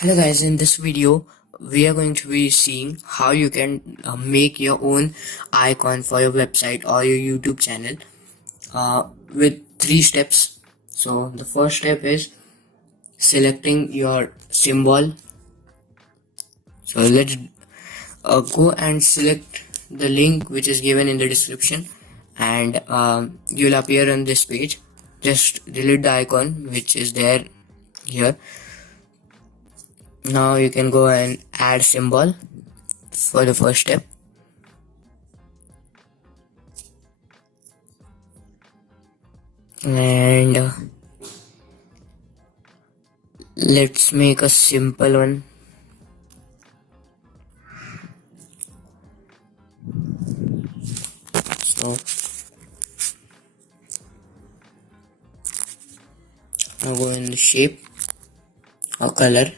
Hello guys, in this video we are going to be seeing how you can make your own icon for your website or your YouTube channel with 3 steps. So the first step is selecting your symbol. So let's go and select the link which is given in the description, and you'll appear on this page. Just delete the icon which is there here. Now you can go and add symbol for the first step. And let's make a simple one. So now go in the shape or color.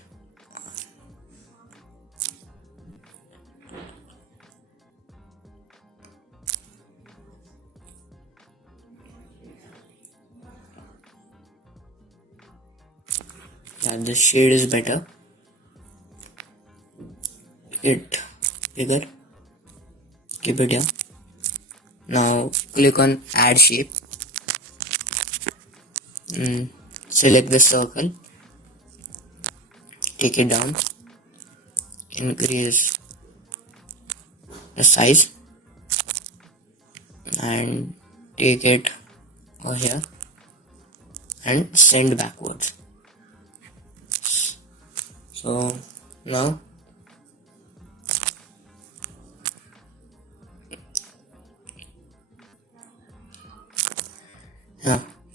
That the shade is better. It bigger. Keep it here. Now click on add shape. Select the circle. Take it down. Increase the size and take it over here and send backwards. So now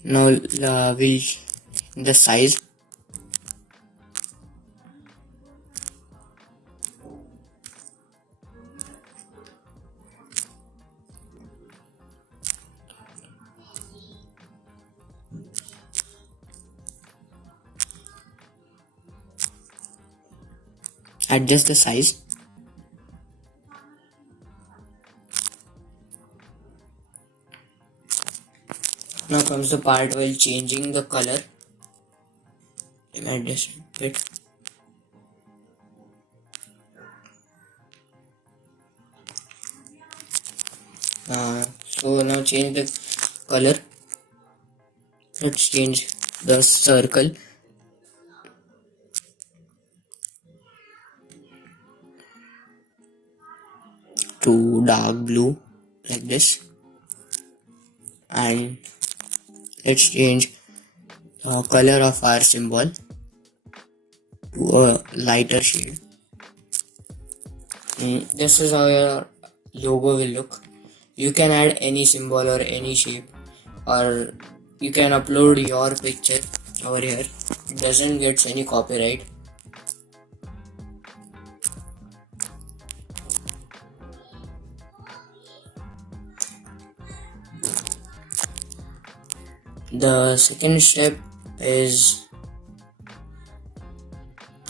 we'll the size. Adjust the size. Now comes the part while changing the color. Adjust it. So now change the color. Let's change the circle to dark blue like this, and let's change the color of our symbol to a lighter shade. This is how your logo will look. You can add any symbol or any shape, or you can upload your picture over here. It doesn't get any copyright. The second step is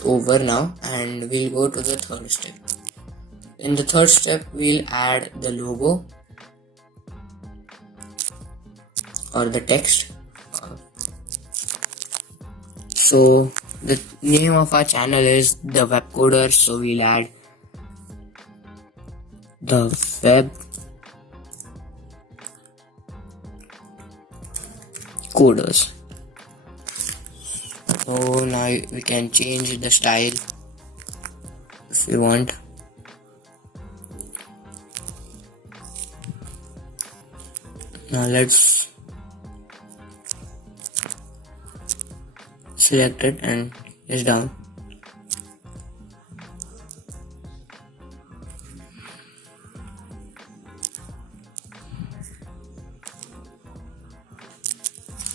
over now, and we'll go to the third step. In the third step, we'll add the logo or the text. So the name of our channel is the Web Coder, so we'll add the Web Coders. So now we can change the style if you want. Now let's select it and it's down.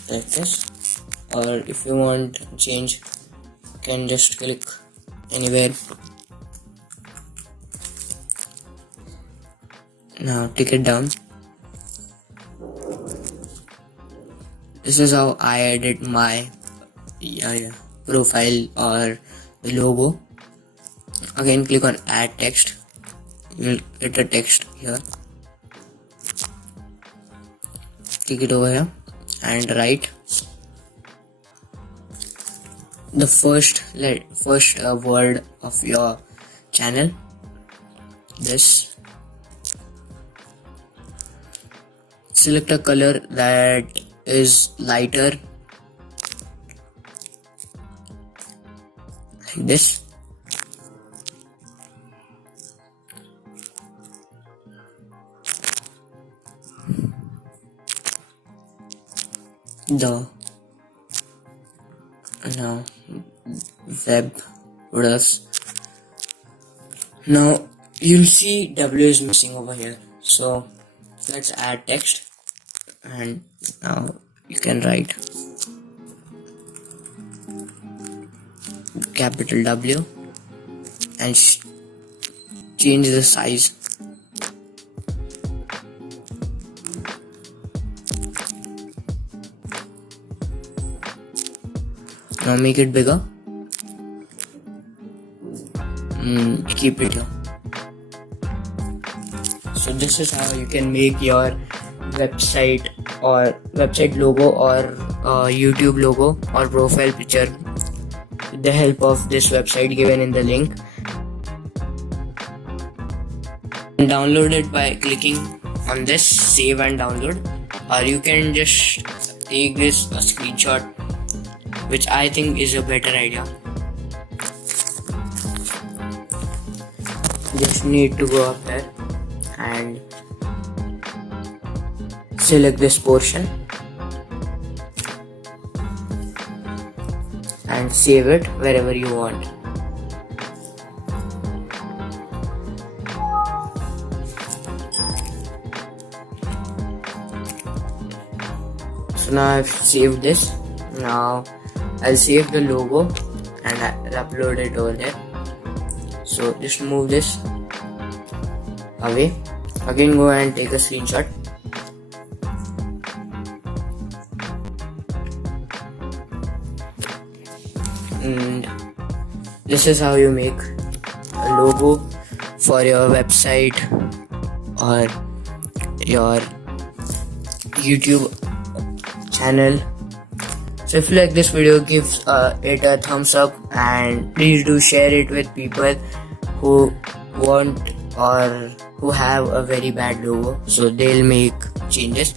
Like this. Or if you want to change, you can just click anywhere. Now take it down. This is how I edit my profile or the logo. Again, click on add text. You will get the text here. Click it over here and write the first word of your channel. This. Select a color that is lighter, like this. The now web browse. Now you'll see W is missing over here, so let's add text, and now you can write capital W and change the size. Now make it bigger. Keep it here. So this is how you can make your website logo or YouTube logo or profile picture with the help of this website given in the link. And download it by clicking on this save and download, or you can just take this a screenshot, which I think is a better idea. Just need to go up there and select this portion and save it wherever you want. So now I've saved this. Now I'll save the logo and I'll upload it over there. So just move this away. Again go and take a screenshot. And this is how you make a logo for your website or your YouTube channel. So if you like this video, give it a thumbs up, and please do share it with people who want or who have a very bad logo, so they'll make changes.